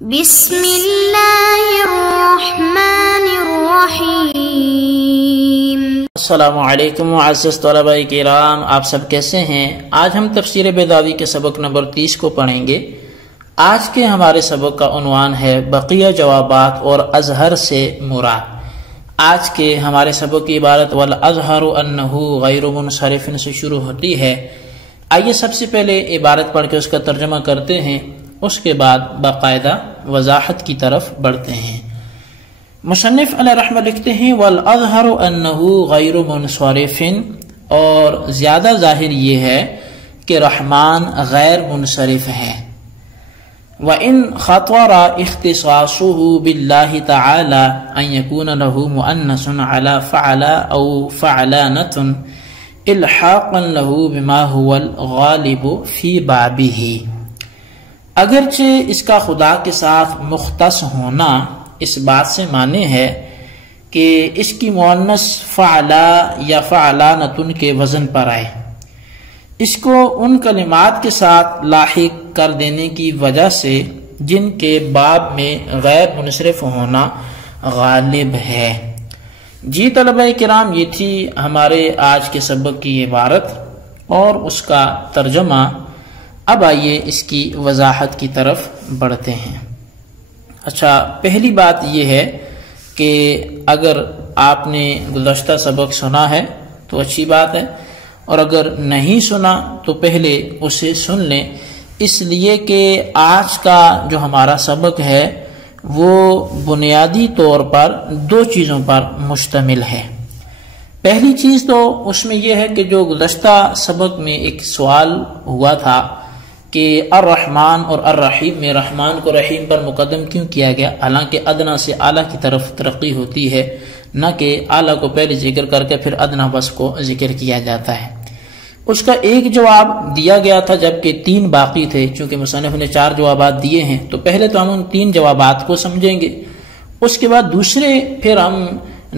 بسم اللہ الرحمن الرحیم۔ السلام علیکم معزز طلباء کرام، آپ سب کیسے ہیں؟ آج ہم تفسیر بیضاوی کے سبق نمبر 30 کو پڑھیں گے۔ آج کے ہمارے سبق کا عنوان ہے بقیہ جوابات اور اظہر سے مراد۔ آج کے ہمارے سبق کی عبارت والازہر انہ غیر منصرف سے شروع ہوتی ہے۔ آئیے سب سے پہلے عبارت پڑھ کے اس کا ترجمہ کرتے ہیں، اس کے بعد باقاعدہ وضاحت کی طرف بڑھتے ہیں۔ مصنف علیہ رحمہ لکھتے ہیں والازہر انہ غیر منصرف، اور زیادہ ظاہر یہ ہے کہ رحمان غیر منصرف ہے۔ وَإِنْ خَطَرَ اخْتِصَاصُهُ بِاللَّهِ تَعَالَى أَنْ يَكُونَ لَهُ مُؤَنَّثٌ عَلَى فَعَلَ أَوْ فَعَلَانَةٌ إِلْحَاقًا لَهُ بِمَا هُوَ الْغَالِبُ فِي بَابِهِ۔ اگرچہ اس کا خدا کے ساتھ مختص ہونا اس بات سے معنی ہے کہ اس کی مؤنث فعلا یا فعلانتن کے وزن پر آئے، اس کو ان کلمات کے ساتھ لاحق کر دینے کی وجہ سے جن کے باب میں غیر منصرف ہونا غالب ہے۔ جی طلبہ کرام، یہ تھی ہمارے آج کے سبق کی عبارت اور اس کا ترجمہ۔ اب آئیے اس کی وضاحت کی طرف بڑھتے ہیں۔ اچھا، پہلی بات یہ ہے کہ اگر آپ نے گزشتہ سبق سنا ہے تو اچھی بات ہے، اور اگر نہیں سنا تو پہلے اسے سن لیں، اس لیے کہ آج کا جو ہمارا سبق ہے وہ بنیادی طور پر دو چیزوں پر مشتمل ہے۔ پہلی چیز تو اس میں یہ ہے کہ جو گزشتہ سبق میں ایک سوال ہوا تھا کہ الرحمن اور الرحیم میں رحمان کو رحیم پر مقدم کیوں کیا گیا، حالانکہ ادنا سے اعلیٰ کی طرف ترقی ہوتی ہے، نہ کہ اعلیٰ کو پہلے ذکر کر کے پھر ادنا بس کو ذکر کیا جاتا ہے۔ اس کا ایک جواب دیا گیا تھا جبکہ 3 باقی تھے۔ چونکہ مصنف نے 4 جوابات دیے ہیں تو پہلے تو ہم ان 3 جوابات کو سمجھیں گے، اس کے بعد دوسرے پھر ہم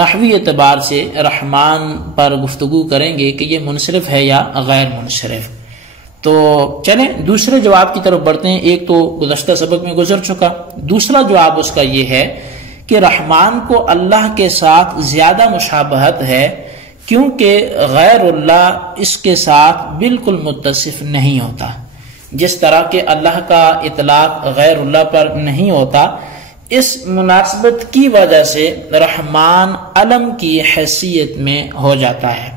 نحوی اعتبار سے رحمان پر گفتگو کریں گے کہ یہ منصرف ہے یا غیر منصرف۔ تو چلیں دوسرے جواب کی طرف بڑھتے ہیں۔ ایک تو گزشتہ سبق میں گزر چکا، دوسرا جواب اس کا یہ ہے کہ رحمان کو اللہ کے ساتھ زیادہ مشابہت ہے، کیونکہ غیر اللہ اس کے ساتھ بالکل متصف نہیں ہوتا۔ جس طرح کہ اللہ کا اطلاق غیر اللہ پر نہیں ہوتا، اس مناسبت کی وجہ سے رحمان علم کی حیثیت میں ہو جاتا ہے،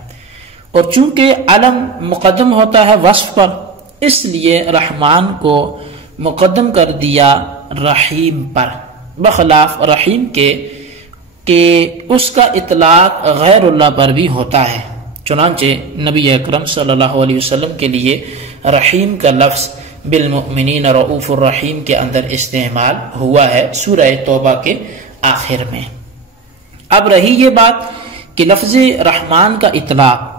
اور چونکہ علم مقدم ہوتا ہے وصف پر، اس لیے رحمان کو مقدم کر دیا رحیم پر، بخلاف رحیم کے کہ اس کا اطلاق غیر اللہ پر بھی ہوتا ہے۔ چنانچہ نبی اکرم صلی اللہ علیہ وسلم کے لیے رحیم کا لفظ بالمؤمنین رؤوف الرحیم کے اندر استعمال ہوا ہے سورہ توبہ کے آخر میں۔ اب رہی یہ بات کہ لفظ رحمان کا اطلاق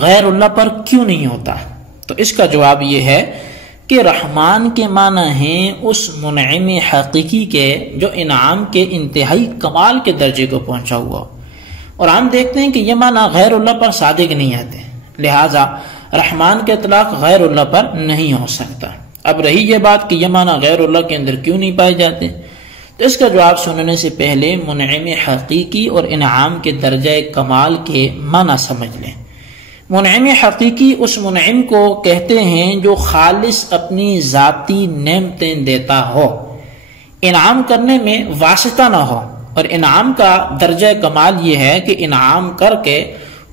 غیر اللہ پر کیوں نہیں ہوتا، تو اس کا جواب یہ ہے کہ رحمان کے معنی ہیں اس منعم حقیقی کے جو انعام کے انتہائی کمال کے درجے کو پہنچا ہوا، اور ہم دیکھتے ہیں کہ یہ معنی غیر اللہ پر صادق نہیں آتے، لہٰذا رحمان کے اطلاق غیر اللہ پر نہیں ہو سکتا۔ اب رہی یہ بات کہ یہ معنی غیر اللہ کے اندر کیوں نہیں پائے جاتے، تو اس کا جواب سننے سے پہلے منعم حقیقی اور انعام کے درجہ کمال کے معنی سمجھ لیں۔ منعم حقیقی اس منعم کو کہتے ہیں جو خالص اپنی ذاتی نعمتیں دیتا ہو، انعام کرنے میں واسطہ نہ ہو، اور انعام کا درجہ کمال یہ ہے کہ انعام کر کے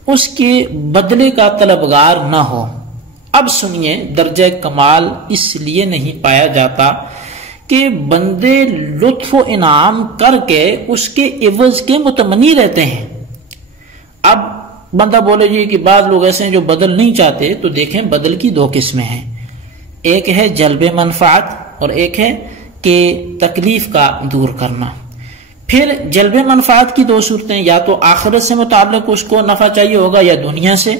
اس کے بدلے کا طلبگار نہ ہو۔ اب سنیے، درجہ کمال اس لیے نہیں پایا جاتا کہ بندے لطف و انعام کر کے اس کے عوض کے متمنی رہتے ہیں۔ اب بندہ بولے جی کہ بعض لوگ ایسے ہیں جو بدل نہیں چاہتے، تو دیکھیں بدل کی 2 قسمیں ہیں، ایک ہے جلب منفعت اور ایک ہے کہ تکلیف کا دور کرنا۔ پھر جلب منفعت کی 2 صورتیں، یا تو آخرت سے متعلق اس کو نفع چاہیے ہوگا یا دنیا سے۔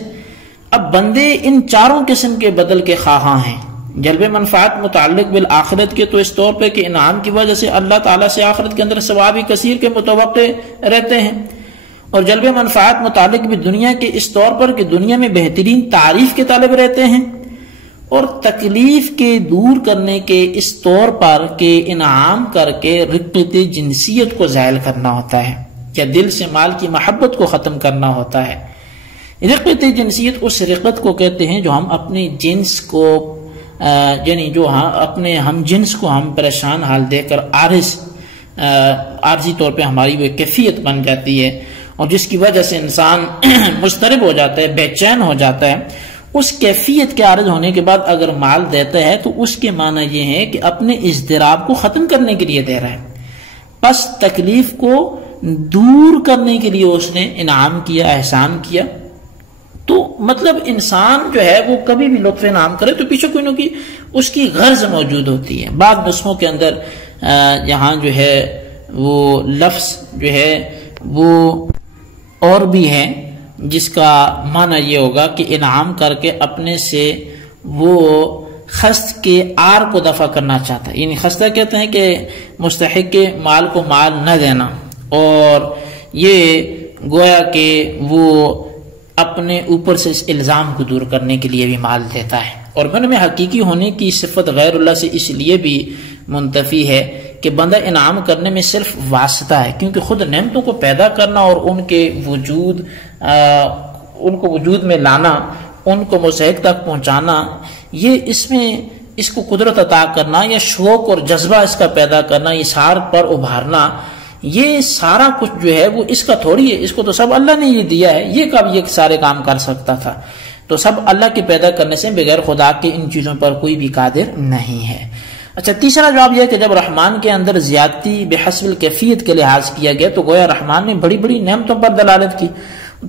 اب بندے ان 4 قسم کے بدل کے خواہاں ہیں۔ جلب منفعت متعلق بالآخرت کے تو اس طور پہ کہ انعام کی وجہ سے اللہ تعالیٰ سے آخرت کے اندر ثواب کثیر کے متوقع رہتے ہیں، اور جلب منفعت متعلق بھی دنیا کے اس طور پر کہ دنیا میں بہترین تعریف کے طالب رہتے ہیں، اور تکلیف کے دور کرنے کے اس طور پر کہ انعام کر کے رقت جنسیت کو زائل کرنا ہوتا ہے یا دل سے مال کی محبت کو ختم کرنا ہوتا ہے۔ رقت جنسیت اس رقت کو کہتے ہیں جو ہم اپنے جنس کو یعنی جو اپنے ہم جنس کو ہم پریشان حال دیکھ کر عارضی طور پہ ہماری وہ کیفیت بن جاتی ہے اور جس کی وجہ سے انسان مضطرب ہو جاتا ہے، بے چین ہو جاتا ہے۔ اس کیفیت کے عارض ہونے کے بعد اگر مال دیتا ہے تو اس کے معنی یہ ہے کہ اپنے اضطراب کو ختم کرنے کے لیے دے رہا ہے، بس تکلیف کو دور کرنے کے لیے اس نے انعام کیا، احسان کیا۔ تو مطلب انسان جو ہے وہ کبھی بھی لطف انعام کرے تو پیچھے کوئی نہ کوئی اس کی غرض موجود ہوتی ہے۔ بعض نسخوں کے اندر یہاں جو ہے وہ لفظ جو ہے وہ اور بھی ہے جس کا معنی یہ ہوگا کہ انعام کر کے اپنے سے وہ خست کے آر کو دفع کرنا چاہتا ہے، یعنی خستہ کہتے ہیں کہ مستحق کے مال کو مال نہ دینا، اور یہ گویا کہ وہ اپنے اوپر سے اس الزام کو دور کرنے کے لیے بھی مال دیتا ہے۔ اور من میں حقیقی ہونے کی صفت غیر اللہ سے اس لیے بھی منتفی ہے کہ بندہ انعام کرنے میں صرف واسطہ ہے، کیونکہ خود نعمتوں کو پیدا کرنا اور ان کو وجود میں لانا، ان کو مستحق تک پہنچانا، یہ اس کو قدرت عطا کرنا یا شوق اور جذبہ اس کا پیدا کرنا، اثار پر ابھارنا، یہ سارا کچھ جو ہے وہ اس کا تھوڑی ہے، اس کو تو سب اللہ نے یہ دیا ہے، یہ کب یہ سارے کام کر سکتا تھا؟ تو سب اللہ کے پیدا کرنے سے بغیر خدا کے ان چیزوں پر کوئی بھی قادر نہیں ہے۔ اچھا، تیسرا جواب یہ ہے کہ جب رحمان کے اندر زیادتی بحسب الکیفیت کے لحاظ کیا گیا تو گویا رحمان نے بڑی بڑی نعمتوں پر دلالت کی۔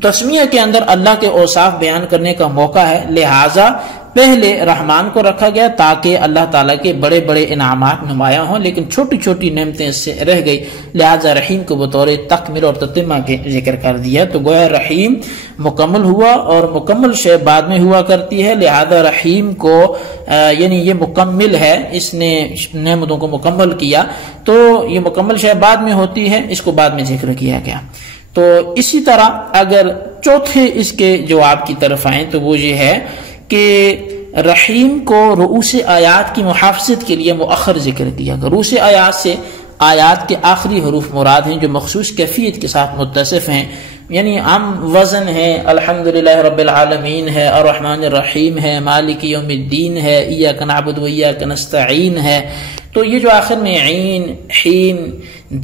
تسمیہ کے اندر اللہ کے اوصاف بیان کرنے کا موقع ہے، لہٰذا پہلے رحمان کو رکھا گیا تاکہ اللہ تعالیٰ کے بڑے بڑے انعامات نمایاں ہوں، لیکن چھوٹی چھوٹی نعمتیں اس سے رہ گئی، لہٰذا رحیم کو بطور تکمل اور تتمہ کے ذکر کر دیا۔ تو گویا رحیم مکمل ہوا اور مکمل شے بعد میں ہوا کرتی ہے، لہذا رحیم کو یعنی یہ مکمل ہے، اس نے نعمتوں کو مکمل کیا، تو یہ مکمل شے بعد میں ہوتی ہے، اس کو بعد میں ذکر کیا گیا۔ تو اسی طرح اگر چوتھے اس کے جواب کی طرف آئیں تو وہ یہ ہے کہ رحیم کو رؤوس آیات کی محافظت کے لیے مؤخر ذکر کیا گیا۔ رؤوس آیات سے آیات کے آخری حروف مراد ہیں جو مخصوص کیفیت کے ساتھ متصف ہیں، یعنی عام وزن ہے، الحمدللہ رب العالمین ہے، الرحمن الرحیم ہے، مالک یوم الدین ہے، ایاک نعبد و ایاک نستعین ہے۔ تو یہ جو آخر میں عین، حین،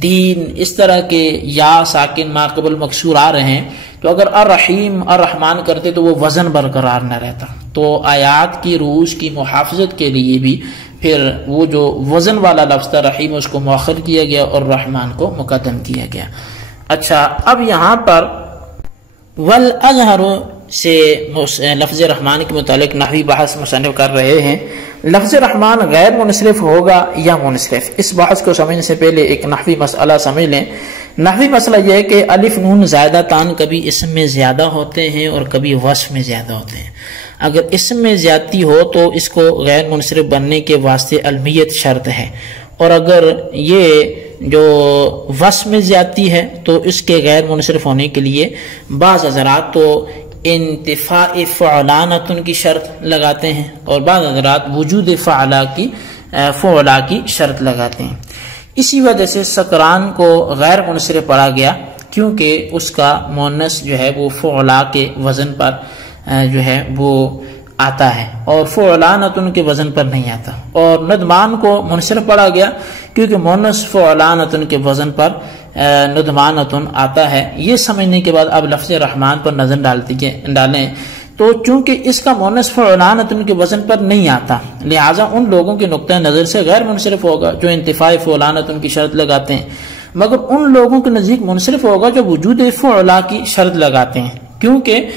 دین، اس طرح کے یا ساکن ما قبل مکسور آ رہے ہیں، تو اگر الرحیم الرحمان کرتے تو وہ وزن برقرار نہ رہتا۔ تو آیات کی رؤوس کی محافظت کے لیے بھی پھر وہ جو وزن والا لفظ تھا رحیم اس کو مؤخر کیا گیا اور رحمان کو مقدم کیا گیا۔ اچھا، اب یہاں پر والازہر سے لفظ رحمان کے متعلق نحوی بحث مصنف کر رہے ہیں۔ لفظ رحمان غیر منصرف ہوگا یا منصرف، اس بحث کو سمجھنے سے پہلے ایک نحوی مسئلہ سمجھ لیں۔ نحوی مسئلہ یہ ہے کہ الف نون زائدہ تان کبھی اسم میں زیادہ ہوتے ہیں اور کبھی وصف میں زیادہ ہوتے ہیں۔ اگر اسم میں زیادتی ہو تو اس کو غیر منصرف بننے کے واسطے المیت شرط ہے، اور اگر یہ جو وصف میں زیادتی ہے تو اس کے غیر منصرف ہونے کے لیے بعض حضرات تو انتفاع فعلانتن کی شرط لگاتے ہیں اور بعض حضرات وجود فعلا کی شرط لگاتے ہیں۔ اسی وجہ سے سکران کو غیر منصرف پڑھا گیا کیونکہ اس کا مؤنث جو ہے وہ فعلا کے وزن پر جو ہے وہ آتا ہے اور فعلانتن کے وزن پر نہیں آتا، اور ندمان کو منصرف پڑھا گیا کیونکہ مؤنث فعلانتن کے وزن پر ندمانتن آتا ہے۔ یہ سمجھنے کے بعد اب لفظ رحمان پر نظر ڈالیں تو چونکہ اس کا مؤنث فعلانتن کے وزن پر نہیں آتا، لہٰذا ان لوگوں کے نقطہ نظر سے غیر منصرف ہوگا جو انتفاع فعلانتن کی شرط لگاتے ہیں، مگر ان لوگوں کے نزدیک منصرف ہوگا جو وجود فعلا کی شرط لگاتے ہیں، کیونکہ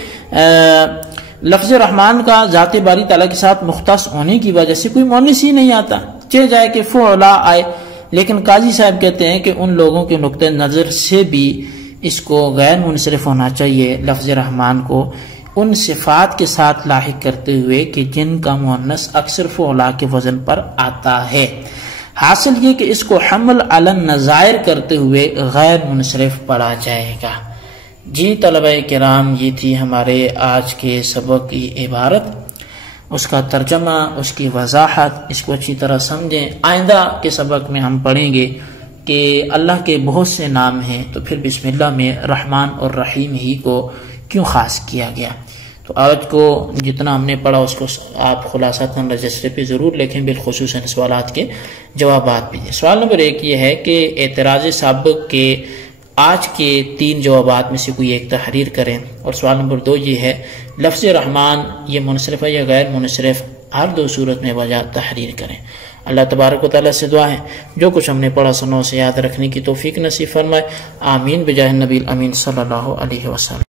لفظ رحمان کا ذات باری تعالیٰ کے ساتھ مختص ہونے کی وجہ سے کوئی مؤنث ہی نہیں آتا، چاہے جائے کہ فعلا آئے، لیکن قاضی صاحب کہتے ہیں کہ ان لوگوں کے نقطہ نظر سے بھی اس کو غیر منصرف ہونا چاہیے، لفظ رحمان کو ان صفات کے ساتھ لاحق کرتے ہوئے کہ جن کا مؤنث اکثر فعلا کے وزن پر آتا ہے۔ حاصل یہ کہ اس کو حمل علی النظائر کرتے ہوئے غیر منصرف پڑھا جائے گا۔ جی طلبہ کرام، یہ تھی ہمارے آج کے سبق کی عبارت۔ اس کا ترجمہ، اس کی وضاحت، اس کو اچھی طرح سمجھیں۔ آئندہ کے سبق میں ہم پڑھیں گے کہ اللہ کے بہت سے نام ہیں، تو پھر بسم اللہ میں رحمان اور رحیم ہی کو کیوں خاص کیا گیا۔ تو آج کو جتنا ہم نے پڑھا اس کو آپ خلاصتاً رجسٹر پہ ضرور لکھیں، بالخصوص سوالات کے جوابات بھی دیں۔ سوال نمبر 1 یہ ہے کہ اعتراض سابق کے آج کے 3 جوابات میں سے کوئی ایک تحریر کریں، اور سوال نمبر 2 یہ ہے لفظ رحمان یہ منصرف ہے یا غیر منصرف، ہر 2 صورت میں وجہ تحریر کریں۔ اللہ تبارک و تعالیٰ سے دعا ہے جو کچھ ہم نے پڑھا سنوں سے یاد رکھنے کی توفیق نصیب فرمائے، آمین بجاہ النبی الامین صلی اللہ علیہ وسلم۔